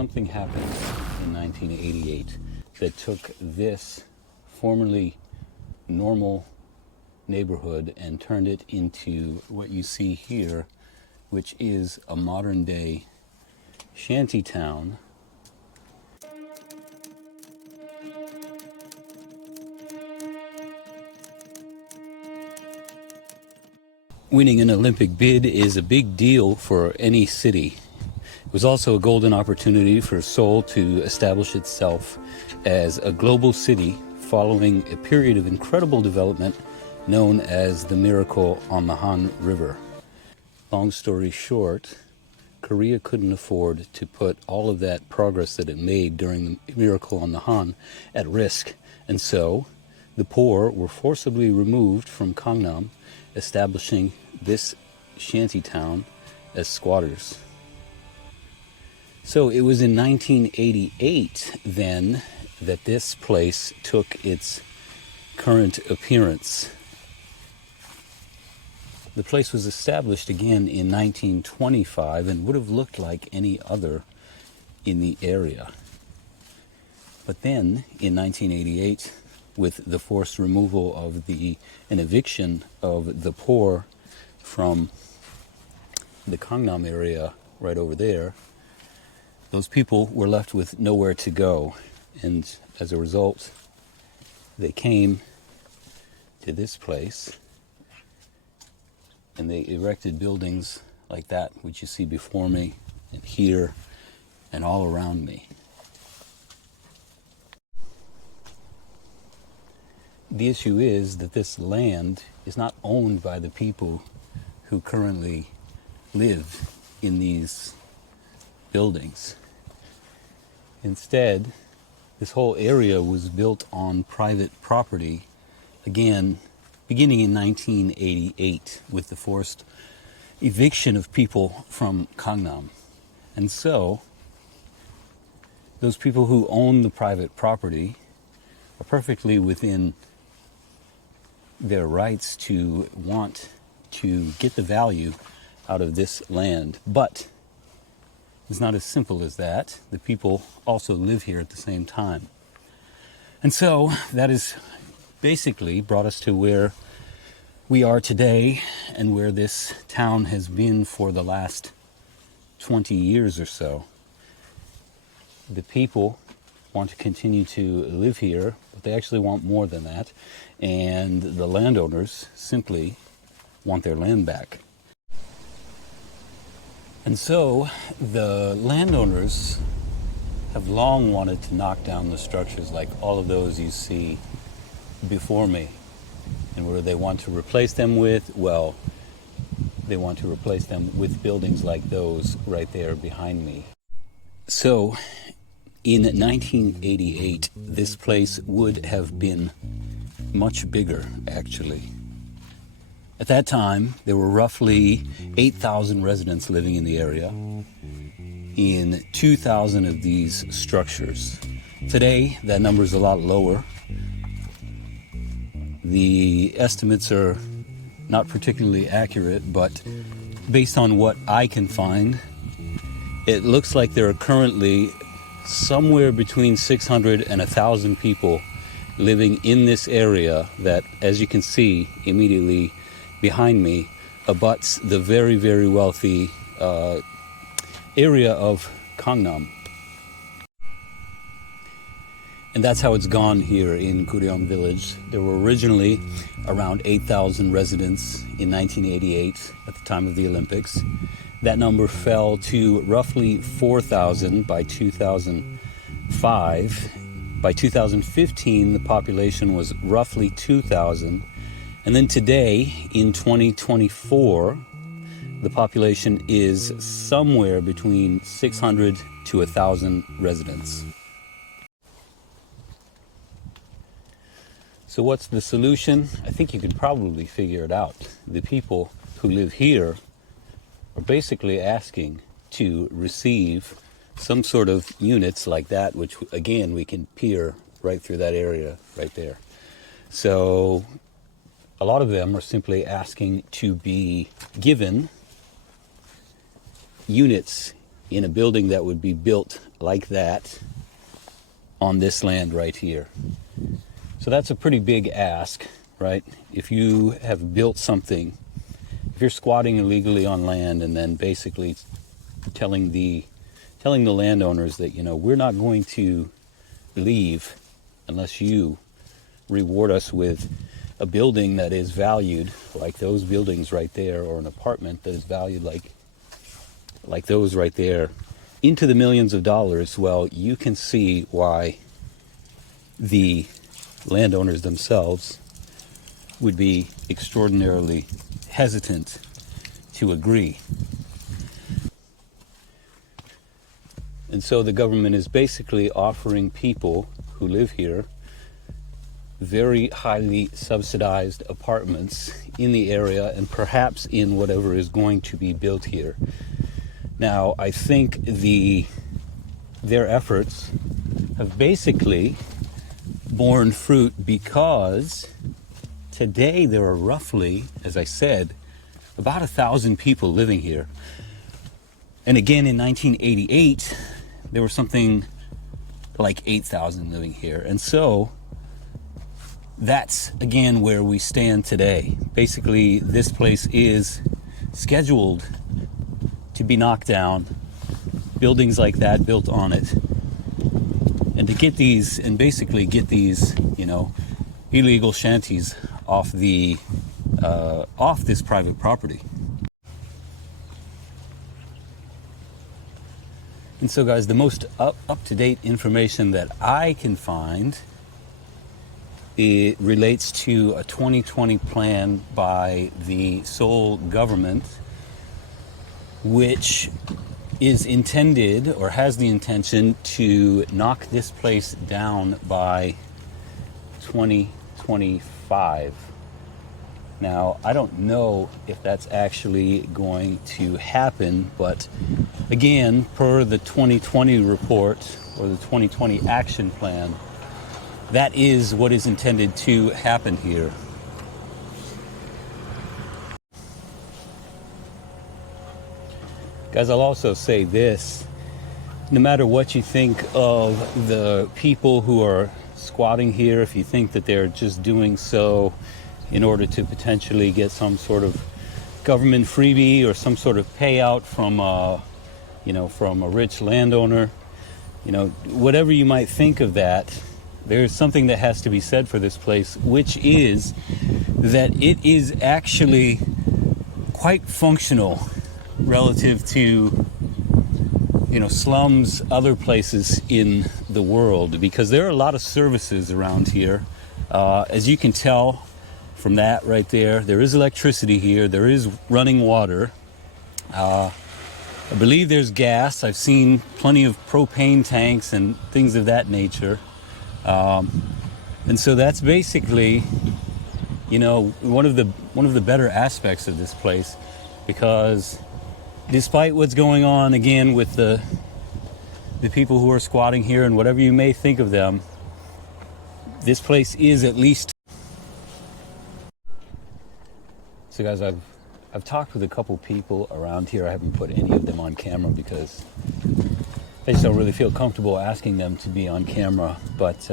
Something happened in 1988 that took this formerly normal neighborhood and turned it into what you see here, which is a modern day shantytown. Winning an Olympic bid is a big deal for any city. It was also a golden opportunity for Seoul to establish itself as a global city following a period of incredible development known as the Miracle on the Han River. Long story short, Korea couldn't afford to put all of that progress that it made during the Miracle on the Han at risk, and so the poor were forcibly removed from Gangnam, establishing this shantytown as squatters. So it was in 1988 then that this place took its current appearance. The place was established again in 1925 and would have looked like any other in the area. But then in 1988, with the forced removal of an eviction of the poor from the Gangnam area right over there, those people were left with nowhere to go, and as a result, they came to this place and they erected buildings like that, which you see before me and here and all around me. The issue is that this land is not owned by the people who currently live in these buildings. Instead, this whole area was built on private property, again, beginning in 1988 with the forced eviction of people from Gangnam. And so, those people who own the private property are perfectly within their rights to want to get the value out of this land. But it's not as simple as that. The people also live here at the same time. And so that has basically brought us to where we are today and where this town has been for the last 20 years or so. The people want to continue to live here, but they actually want more than that. And the landowners simply want their land back. And so the landowners have long wanted to knock down the structures like all of those you see before me. And what do they want to replace them with? Well, they want to replace them with buildings like those right there behind me. So in 1988, this place would have been much bigger, actually. At that time, there were roughly 8,000 residents living in the area in 2,000 of these structures. Today, that number is a lot lower. The estimates are not particularly accurate, but based on what I can find, it looks like there are currently somewhere between 600 and 1,000 people living in this area that, as you can see immediately behind me, abuts the very, very wealthy area of Gangnam. And that's how it's gone here in Guryong Village. There were originally around 8,000 residents in 1988 at the time of the Olympics. That number fell to roughly 4,000 by 2005. By 2015, the population was roughly 2,000. And then today, in 2024, the population is somewhere between 600 to 1,000 residents. So what's the solution? I think you could probably figure it out. The people who live here are basically asking to receive some sort of units like that, which again we can peer right through that area right there. So a lot of them are simply asking to be given units in a building that would be built like that on this land right here. So that's a pretty big ask, right? If you have built something, if you're squatting illegally on land and then basically telling the landowners that, we're not going to leave unless you reward us with a building that is valued like those buildings right there, or an apartment that is valued like those right there, into the millions of dollars, well, you can see why the landowners themselves would be extraordinarily hesitant to agree. And so the government is basically offering people who live here very highly subsidized apartments in the area, and perhaps in whatever is going to be built here. Now, I think their efforts have basically borne fruit, because today there are roughly, as I said, about 1,000 people living here. And again, in 1988, there were something like 8,000 living here. And so that's, again, where we stand today. Basically, this place is scheduled to be knocked down, buildings like that built on it. And to get these, illegal shanties off this private property. And so, guys, the most up-to-date information that I can find, it relates to a 2020 plan by the Seoul government, which is intended, or has the intention, to knock this place down by 2025. Now, I don't know if that's actually going to happen, but again, per the 2020 report, or the 2020 action plan, that is what is intended to happen here. Guys, I'll also say this: no matter what you think of the people who are squatting here, if you think that they're just doing so in order to potentially get some sort of government freebie or some sort of payout from a rich landowner, whatever you might think of that, there's something that has to be said for this place, which is that it is actually quite functional relative to slums, other places in the world, because there are a lot of services around here. As you can tell from that right there, there is electricity here, there is running water. I believe there's gas. I've seen plenty of propane tanks and things of that nature. And so that's basically, one of the better aspects of this place, because despite what's going on, again, with the people who are squatting here and whatever you may think of them, this place is at least. So guys, I've talked with a couple people around here. I haven't put any of them on camera because I just don't really feel comfortable asking them to be on camera. But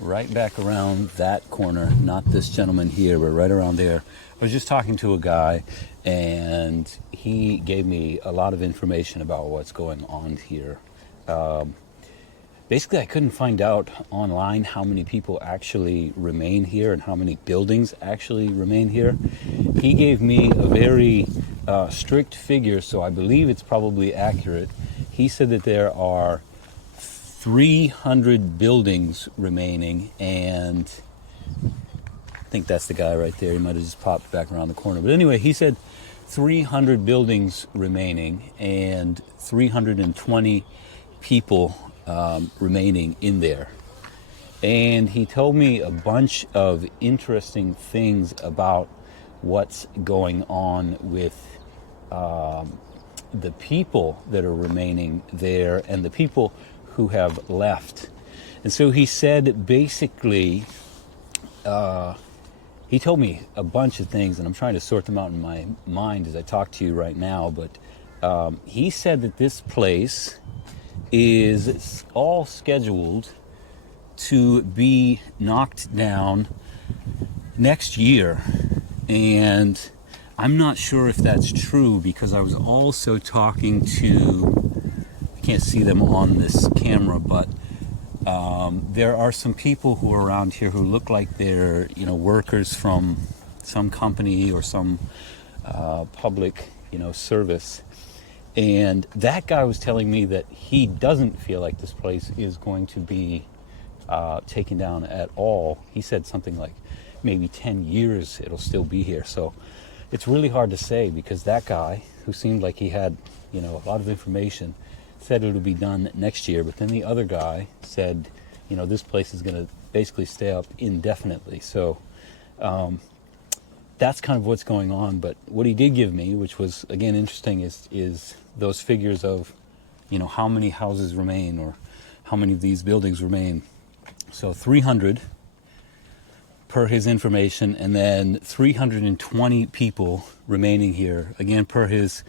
right back around that corner, not this gentleman here, but right around there, I was just talking to a guy, and he gave me a lot of information about what's going on here. Basically, I couldn't find out online how many people actually remain here and how many buildings actually remain here. He gave me a very strict figure, so I believe it's probably accurate. He said that there are 300 buildings remaining, and I think that's the guy right there. He might have just popped back around the corner. But anyway, he said 300 buildings remaining and 320 people remaining in there. And he told me a bunch of interesting things about what's going on with the people that are remaining there and the people who have left. And so he said basically he told me a bunch of things, and I'm trying to sort them out in my mind as I talk to you right now. But he said that this place is all scheduled to be knocked down next year. And I'm not sure if that's true, because I was also talking to, I can't see them on this camera, but there are some people who are around here who look like they're, workers from some company or some public, service. And that guy was telling me that he doesn't feel like this place is going to be taken down at all. He said something like maybe 10 years it'll still be here. So it's really hard to say, because that guy, who seemed like he had, a lot of information, said it'll be done next year. But then the other guy said, this place is going to basically stay up indefinitely. So that's kind of what's going on. But what he did give me, which was again interesting, is those figures of, how many houses remain, or how many of these buildings remain. So 300 per his information, and then 320 people remaining here, again per his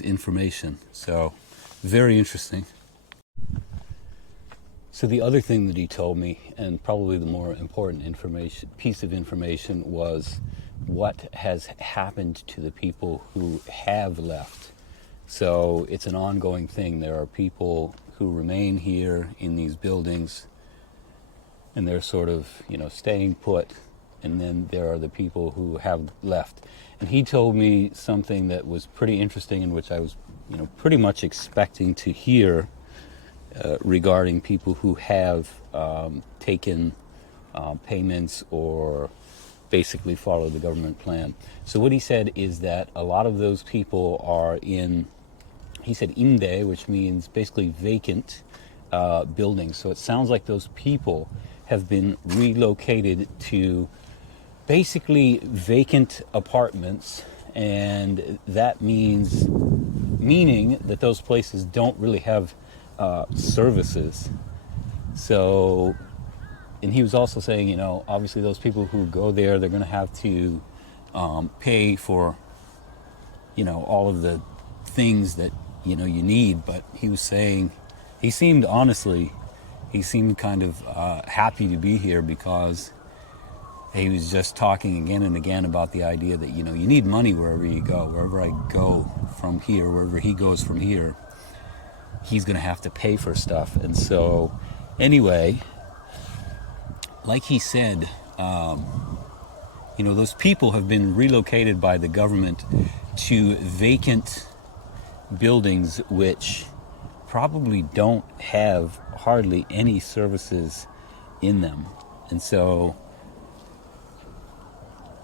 information. So very interesting. So the other thing that he told me, and probably the more important piece of information, was what has happened to the people who have left. So it's an ongoing thing. There are people who remain here in these buildings, and they're sort of, staying put. And then there are the people who have left. And he told me something that was pretty interesting, and which I was, pretty much expecting to hear regarding people who have taken payments or basically followed the government plan. So what he said is that a lot of those people are in, he said imde, which means basically vacant buildings. So it sounds like those people have been relocated to basically vacant apartments, and that meaning that those places don't really have services. So, and he was also saying, obviously those people who go there, they're going to have to pay for, all of the things that, you need. But he was saying, he seemed kind of happy to be here, because he was just talking again and again about the idea that, you need money wherever you go. Wherever I go from here, wherever he goes from here, he's going to have to pay for stuff. And so, anyway, like he said, those people have been relocated by the government to vacant buildings which probably don't have hardly any services in them. And so,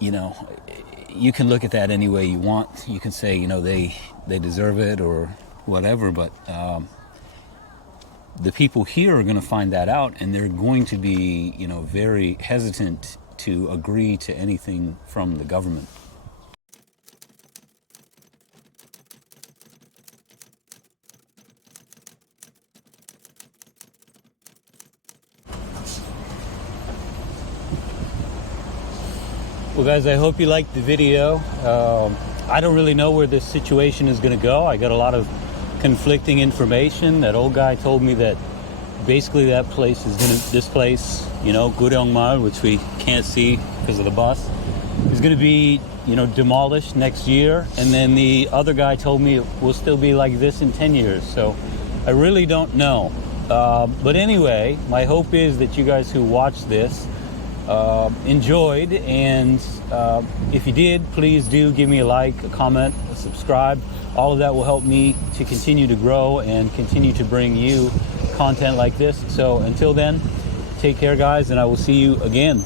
you can look at that any way you want. You can say, they deserve it or whatever, but the people here are going to find that out, and they're going to be, very hesitant to agree to anything from the government. Well, guys, I hope you liked the video. I don't really know where this situation is going to go. I got a lot of conflicting information. That old guy told me that basically that place is this place, Guryong Village, which we can't see because of the bus, is going to be, demolished next year. And then the other guy told me it will still be like this in 10 years. So I really don't know. But anyway, my hope is that you guys who watch this enjoyed, and if you did, please do give me a like, a comment, a subscribe. All of that will help me to continue to grow and continue to bring you content like this. So until then, take care, guys, and I will see you again.